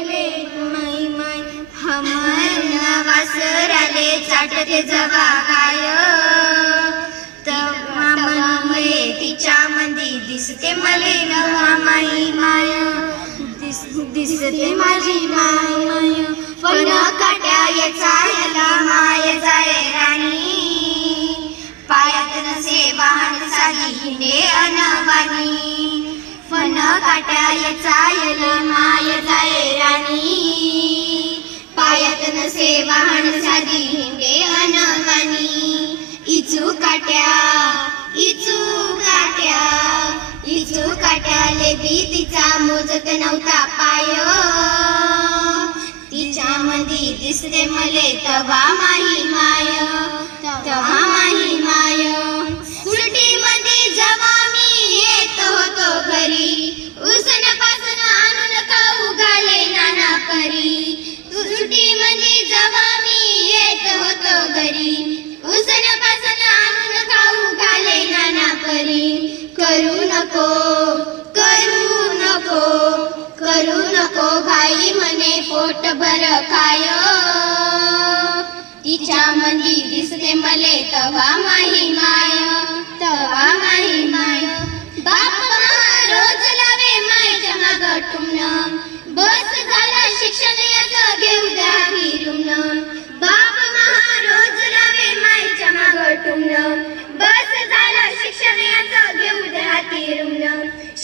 मले my my हमन वासराले चाटते जवा गाय. तेव्हा मले तिच्या मंदी दिसते मले नवा माई माय दिस दिसते माझी माय माय पण काट्या याचा याला माय जाय राणी. पायात नसे वाहन साली हिने अनवानी फन काट्या याचा याला काट्या इचू काट्या इचू काट्याले बी तिचा मोजत नव्हता पाय. तिच्या मधी दिसते मले तवा माही माय तवा माही माय. सुटी मध्ये जवा मी येत होतो घरी उसन पासन आणून खाऊ घाले नाना परी. सुट्टी मध्ये जेव्हा मी येत होतो घरी उसन नको करू नको करू नको घाई म्हणे पोट भर खाय तिच्या मंदी दिसते मले तवा माही माय तवा माही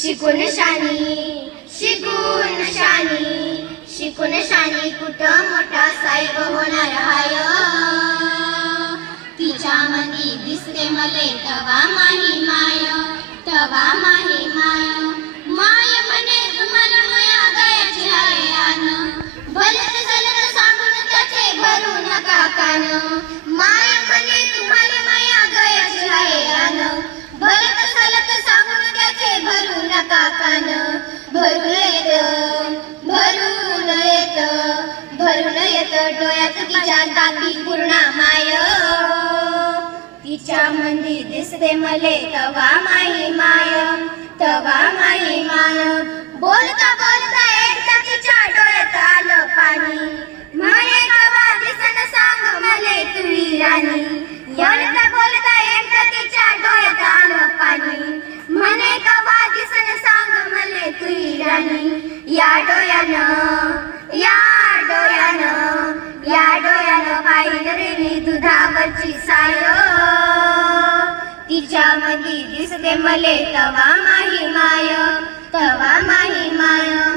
शिकून शानी शिकून शानी शिकून शानी कुठं मोठा साहेब होणार हाय? तिच्या मनी दिसते मले तवा माही माय तवा माही माय. माय म्हणे तुम्हाला माया गायाची हाय आन भलत जलत सांगून त्याचे भरू नका कान. माय म्हणे तुम्हाला माया गायाची हाय आन भलत भरू भरून येत भरून येत भरून येत डोळ्यात तिच्या तापी पूर्ण माय तिच्या मंदी दिसते मले तवा माही माय तवा माही माय. बोलता बोलता या डोळ्यानं या डोळ्यानं या डोळ्यानं पाहिलं रे मी दुधावरची साय तिच्या मधी दिसते मले तवा माही माय तवा माही माय.